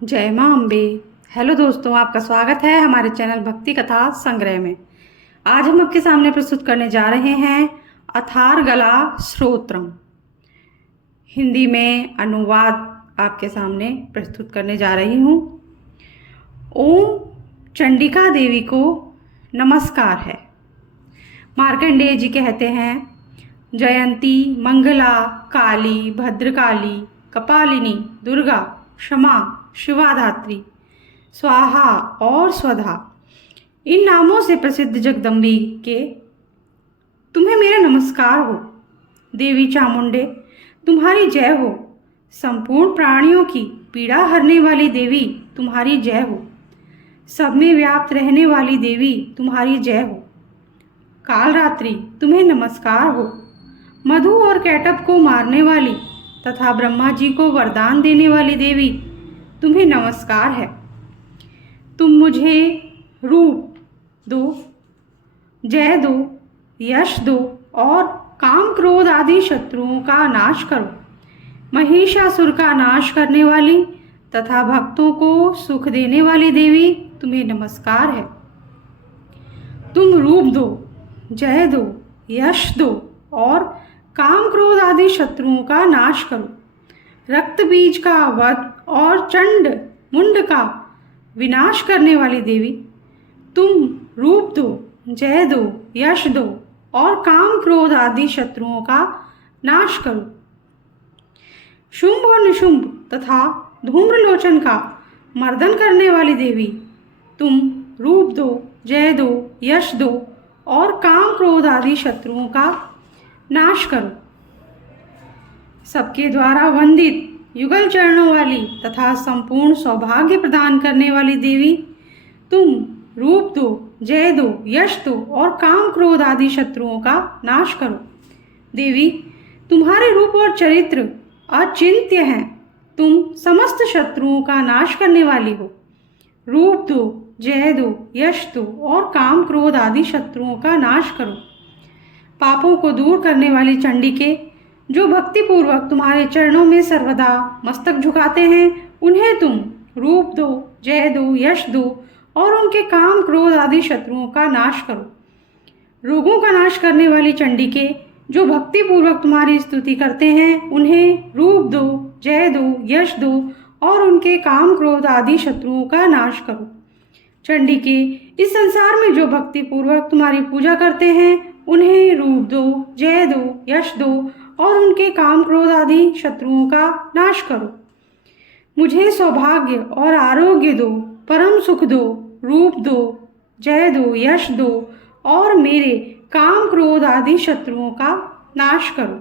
जय माँ अम्बे। हेलो दोस्तों, आपका स्वागत है हमारे चैनल भक्ति कथा संग्रह में। आज हम आपके सामने प्रस्तुत करने जा रहे हैं अथार्गला स्तोत्रम। हिंदी में अनुवाद आपके सामने प्रस्तुत करने जा रही हूँ। ओम चंडिका देवी को नमस्कार है। मार्कंडेय जी कहते हैं, जयंती मंगला काली भद्रकाली कपालिनी दुर्गा क्षमा शिवाधात्री स्वाहा और स्वधा, इन नामों से प्रसिद्ध जगदम्बी के तुम्हें मेरा नमस्कार हो। देवी चामुंडे तुम्हारी जय हो। संपूर्ण प्राणियों की पीड़ा हरने वाली देवी तुम्हारी जय हो। सब में व्याप्त रहने वाली देवी तुम्हारी जय हो। कालरात्रि तुम्हें नमस्कार हो। मधु और कैटब को मारने वाली तथा ब्रह्मा जी को वरदान देने वाली देवी तुम्हें नमस्कार है। तुम मुझे रूप दो, जय दो, यश दो और काम क्रोध आदि शत्रुओं का नाश करो। महिषासुर का नाश करने वाली तथा भक्तों को सुख देने वाली देवी तुम्हें नमस्कार है। तुम रूप दो, जय दो, यश दो और काम क्रोध आदि शत्रुओं का नाश करो। रक्त बीज का वध और चंड मुंड का विनाश करने वाली देवी तुम रूप दो, जय दो, यश दो और काम क्रोध आदि शत्रुओं का नाश करो। शुंभ और निशुंभ तथा धूम्रलोचन का मर्दन करने वाली देवी तुम रूप दो, जय दो, यश दो और काम क्रोध आदि शत्रुओं का नाश करो। सबके द्वारा वंदित युगल चरणों वाली तथा संपूर्ण सौभाग्य प्रदान करने वाली देवी तुम रूप दो, जय दो, यश दो और काम क्रोध आदि शत्रुओं का नाश करो। देवी तुम्हारे रूप और चरित्र अचिंत्य हैं। तुम समस्त शत्रुओं का नाश करने वाली हो। रूप दो, जय दो, यश दो और काम क्रोध आदि शत्रुओं का नाश करो। पापों को दूर करने वाली चंडिके, जो भक्ति पूर्वक तुम्हारे चरणों में सर्वदा मस्तक झुकाते हैं, उन्हें तुम रूप दो, जय दो, यश दो और उनके काम क्रोध आदि शत्रुओं का नाश करो। रोगों का नाश करने वाली चंडिके, जो भक्ति पूर्वक तुम्हारी स्तुति करते हैं, उन्हें रूप दो, जय दो, यश दो और उनके काम क्रोध आदि शत्रुओं का नाश करो। चंडिके, इस संसार में जो भक्ति पूर्वक तुम्हारी पूजा करते हैं, उन्हें रूप दो, जय दो, यश दो और उनके काम क्रोध आदि शत्रुओं का नाश करो। मुझे सौभाग्य और आरोग्य दो, परम सुख दो, रूप दो, जय दो, यश दो और मेरे काम क्रोध आदि शत्रुओं का नाश करो।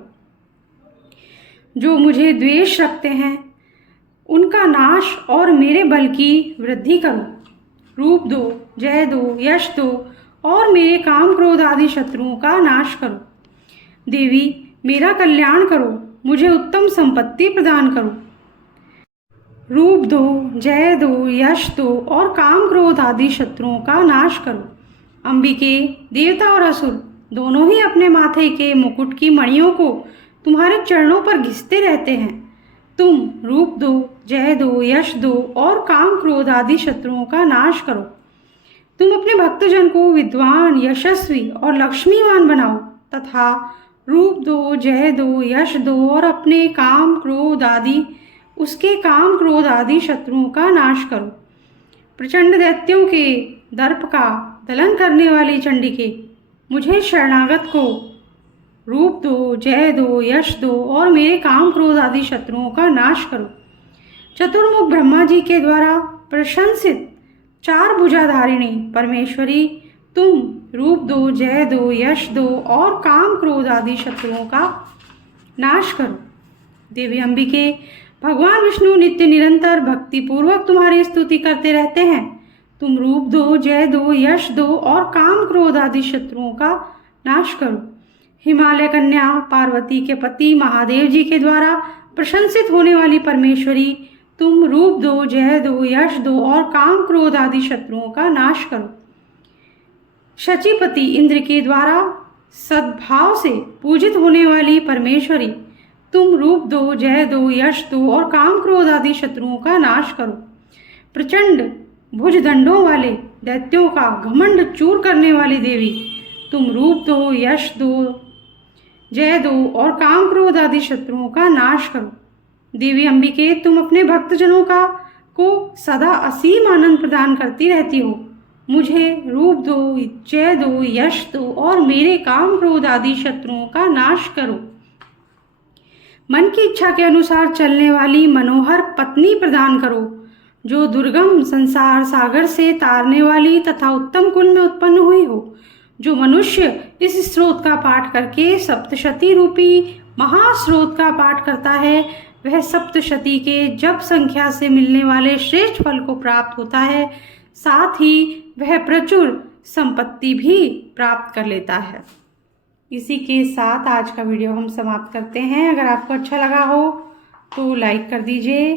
जो मुझे द्वेष रखते हैं, उनका नाश और मेरे बल की वृद्धि करो। रूप दो, जय दो, यश दो और मेरे काम क्रोध आदि शत्रुओं का नाश करो। देवी मेरा कल्याण करो, मुझे उत्तम संपत्ति प्रदान करो। रूप दो, जय दो, यश दो और काम क्रोध आदि शत्रुओं का नाश करो। अंबिके, देवता और असुर दोनों ही अपने माथे के मुकुट की मणियों को तुम्हारे चरणों पर घिसते रहते हैं। तुम रूप दो, जय दो, यश दो और काम क्रोध आदि शत्रुओं का नाश करो। तुम अपने भक्तजन को विद्वान, यशस्वी और लक्ष्मीवान बनाओ तथा रूप दो, जय दो, यश दो और अपने काम क्रोध आदि उसके काम क्रोध आदि शत्रुओं का नाश करो। प्रचंड दैत्यों के दर्प का दलन करने वाली चंडिके, मुझे शरणागत को रूप दो, जय दो, यश दो और मेरे काम क्रोध आदि शत्रुओं का नाश करो। चतुर्मुख ब्रह्मा जी के द्वारा प्रशंसित चार भुजाधारिणी परमेश्वरी, तुम रूप दो, जय दो, यश दो और काम क्रोध आदि शत्रुओं का नाश करो। देवी अंबिके, भगवान विष्णु नित्य निरंतर भक्ति पूर्वक तुम्हारी स्तुति करते रहते हैं। तुम रूप दो, जय दो, यश दो और काम क्रोध आदि शत्रुओं का नाश करो। हिमालय कन्या पार्वती के पति महादेव जी के द्वारा प्रशंसित होने वाली परमेश्वरी, तुम रूप दो, जय दो, यश दो और काम क्रोध आदि शत्रुओं का नाश करो। शचीपति इंद्र के द्वारा सद्भाव से पूजित होने वाली परमेश्वरी, तुम रूप दो, जय दो, यश दो और काम क्रोध आदि शत्रुओं का नाश करो। प्रचंड भुजदंडों वाले दैत्यों का घमंड चूर करने वाली देवी, तुम रूप दो, यश दो, जय दो और काम क्रोध आदि शत्रुओं का नाश करो। देवी अंबिके, तुम अपने भक्तजनों को सदा असीम आनंद प्रदान करती रहती हो। मुझे रूप दो, जय दो, यश दो और मेरे काम क्रोध आदि शत्रुओं का नाश करो। मन की इच्छा के अनुसार चलने वाली मनोहर पत्नी प्रदान करो, जो दुर्गम संसार सागर से तारने वाली तथा उत्तम कुल में उत्पन्न हुई हो। जो मनुष्य इस स्रोत का पाठ करके सप्तशती रूपी महास्रोत का पाठ करता है, वह सप्तशती के जप संख्या से मिलने वाले श्रेष्ठ फल को प्राप्त होता है, साथ ही वह प्रचुर संपत्ति भी प्राप्त कर लेता है। इसी के साथ आज का वीडियो हम समाप्त करते हैं। अगर आपको अच्छा लगा हो तो लाइक कर दीजिए,